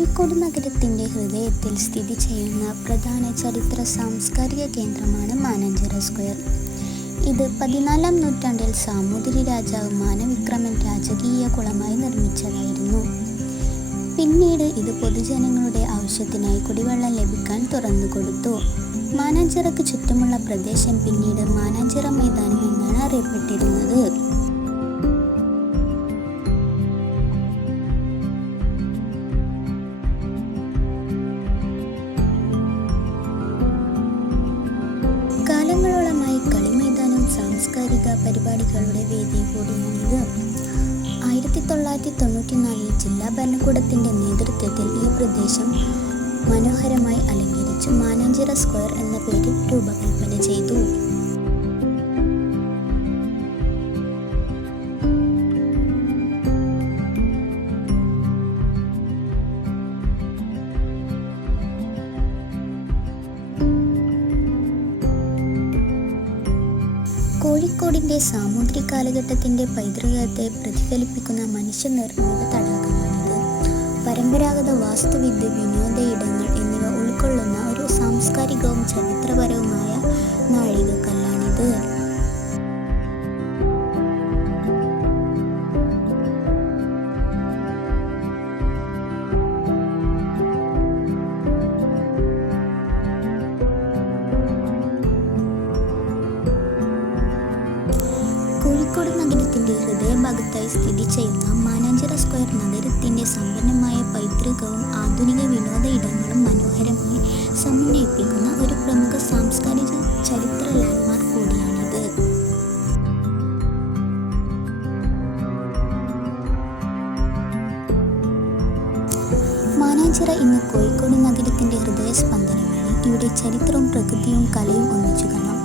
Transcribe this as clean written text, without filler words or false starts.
കോഴിക്കോട് നഗരത്തിൻ്റെ ഹൃദയത്തിൽ സ്ഥിതി ചെയ്യുന്ന പ്രധാന ചരിത്ര സാംസ്കാരിക കേന്ദ്രമാണ് മാനാഞ്ചിറ സ്ക്വയർ. ഇത് 14-ാം നൂറ്റാണ്ടിൽ സാമൂതിരി രാജാവ് മാനവിക്രമൻ രാജകീയ കുളമായി നിർമ്മിച്ചതായിരുന്നു. പിന്നീട് ഇത് പൊതുജനങ്ങളുടെ ആവശ്യത്തിനായി കുടിവെള്ളം ലഭിക്കാൻ തുറന്നുകൊടുത്തു. മാനാഞ്ചിറക്ക് ചുറ്റുമുള്ള പ്രദേശം പിന്നീട് മാനാഞ്ചിറ മൈതാനം എന്നാണ് അറിയപ്പെട്ടിരുന്നത്. കാലങ്ങളോളമായി കളിമൈതാനം സാംസ്കാരിക പരിപാടികളുടെ വേദി കൂടിയാണിത്. 1994 ജില്ലാ ഭരണകൂടത്തിൻ്റെ നേതൃത്വത്തിൽ ഈ പ്രദേശം മനോഹരമായി അലങ്കരിച്ചു മാനാഞ്ചിറ സ്ക്വയർ എന്ന പേരിൽ രൂപകൽപ്പന ചെയ്തു. കോഴിക്കോടിൻ്റെ സാമൂതിരി കാലഘട്ടത്തിൻ്റെ പൈതൃകത്തെ പ്രതിഫലിപ്പിക്കുന്ന മനുഷ്യനിർമ്മിത തടാകമാണിത്. പരമ്പരാഗത വാസ്തുവിദ്യ, വിനോദ ഇടങ്ങൾ എന്നിവ ഉൾക്കൊള്ളുന്ന ഒരു സാംസ്കാരികവും ചരിത്രപരവുമായ നാഴികക്കല്ലാണിത്. കോഴിക്കോട് നഗരത്തിൻ്റെ ഹൃദയഭാഗത്തായി സ്ഥിതി ചെയ്യുന്ന മാനാഞ്ചിറ സ്ക്വയർ നഗരത്തിൻ്റെ സമ്പന്നമായ പൈതൃകവും ആധുനിക വിനോദ ഇടങ്ങളും മനോഹരമായി സമന്വയിപ്പിക്കുന്ന ഒരു പ്രമുഖ സാംസ്കാരിക ചരിത്ര ലാൻഡ്മാർക്ക് കൂടിയാണിത്. മാനാഞ്ചിറ ഇന്ന് കോഴിക്കോട് നഗരത്തിൻ്റെ ഹൃദയസ്പന്ദനമാണ്. ഇവിടെ ചരിത്രവും പ്രകൃതിയും കലയും ഒന്നിച്ചു കാണാം.